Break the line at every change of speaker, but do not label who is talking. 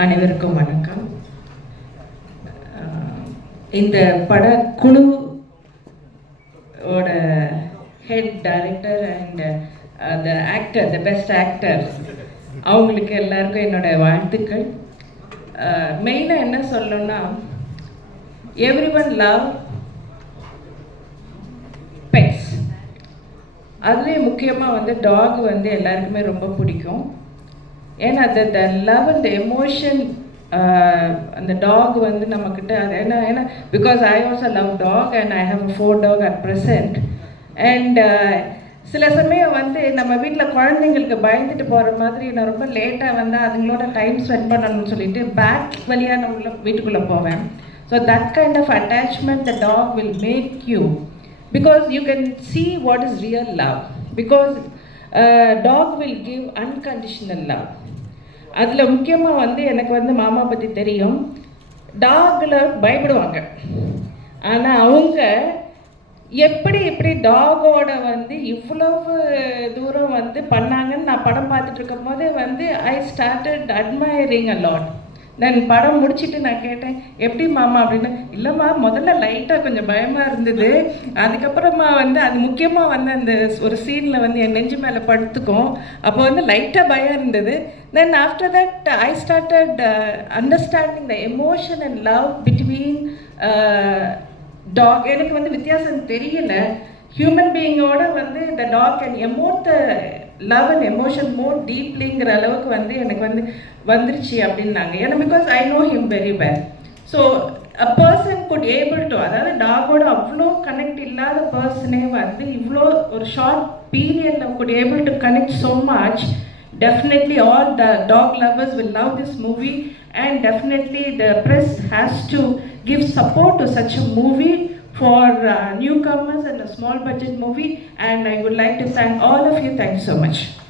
அனைவருக்கும் வணக்கம். இந்த படக்குழு ஓட head director and the actor the best actor அவங்களுக்கு எல்லாருக்கும் என்னோட வாழ்த்துக்கள். மெயினாக என்ன சொல்லணும்னா எவ்ரி ஒன் லவ் பெட்ஸ் அதுலேயும் முக்கியமாக வந்து டாக் வந்து எல்லாருக்குமே ரொம்ப பிடிக்கும். ஏன்னா அந்த த லவ் அந்த எமோஷன் அந்த டாக் வந்து நம்மக்கிட்ட அது ஏன்னா ஏன்னா because I also love dog and I have four dog at present and சில சமயம் வந்து நம்ம வீட்டில் குழந்தைங்களுக்கு பயந்துட்டு போகிற மாதிரி நான் ரொம்ப லேட்டாக வந்து அதுங்களோட டைம் ஸ்பெண்ட் பண்ணணும்னு சொல்லிட்டு பேக் வழியாக நான் உள்ள வீட்டுக்குள்ளே போவேன். So that kind of attachment the dog will make you because you can see what is real love because dog will give give love அதில் முக்கியமாக வந்து எனக்கு வந்து மாமா பற்றி தெரியும். டாகில் பயப்படுவாங்க. ஆனால் அவங்க எப்படி எப்படி டாகோட வந்து இவ்வளவு தூரம் வந்து பண்ணாங்கன்னு நான் படம் பார்த்துட்டு இருக்கும் போது வந்து I started admiring a lot நான் படம் முடிச்சுட்டு நான் கேட்டேன் எப்படி மாமா? அப்படின்னு. இல்லைம்மா முதல்ல லைட்டாக கொஞ்சம் பயமாக இருந்தது. அதுக்கப்புறமா வந்து அது முக்கியமாக வந்து அந்த ஒரு சீனில் வந்து என் நெஞ்சு மேலே படுத்துக்கும். அப்போ வந்து லைட்டாக பயம் இருந்தது. Then after that I started understanding the emotion and love between dog எனக்கு வந்து வித்தியாசம் தெரியலை. ஹியூமன் பீயிங்கோட வந்து இந்த dog and emote love and emotion more டீப்லிங்கிற அளவுக்கு வந்து எனக்கு வந்து வந்துருச்சு அப்படின்னாங்க. ஏன்னா because I know him very well so a person could able to அதாவது டாகோட அவ்வளோ கனெக்ட் இல்லாத பர்சனே வந்து இவ்வளோ ஒரு ஷார்ட் பீரியடில் could able to connect so much definitely all the dog lovers will love this movie and definitely the press has to give support to such a for uh, newcomers and a small budget movie. And i would like to thank all of you. Thank you so much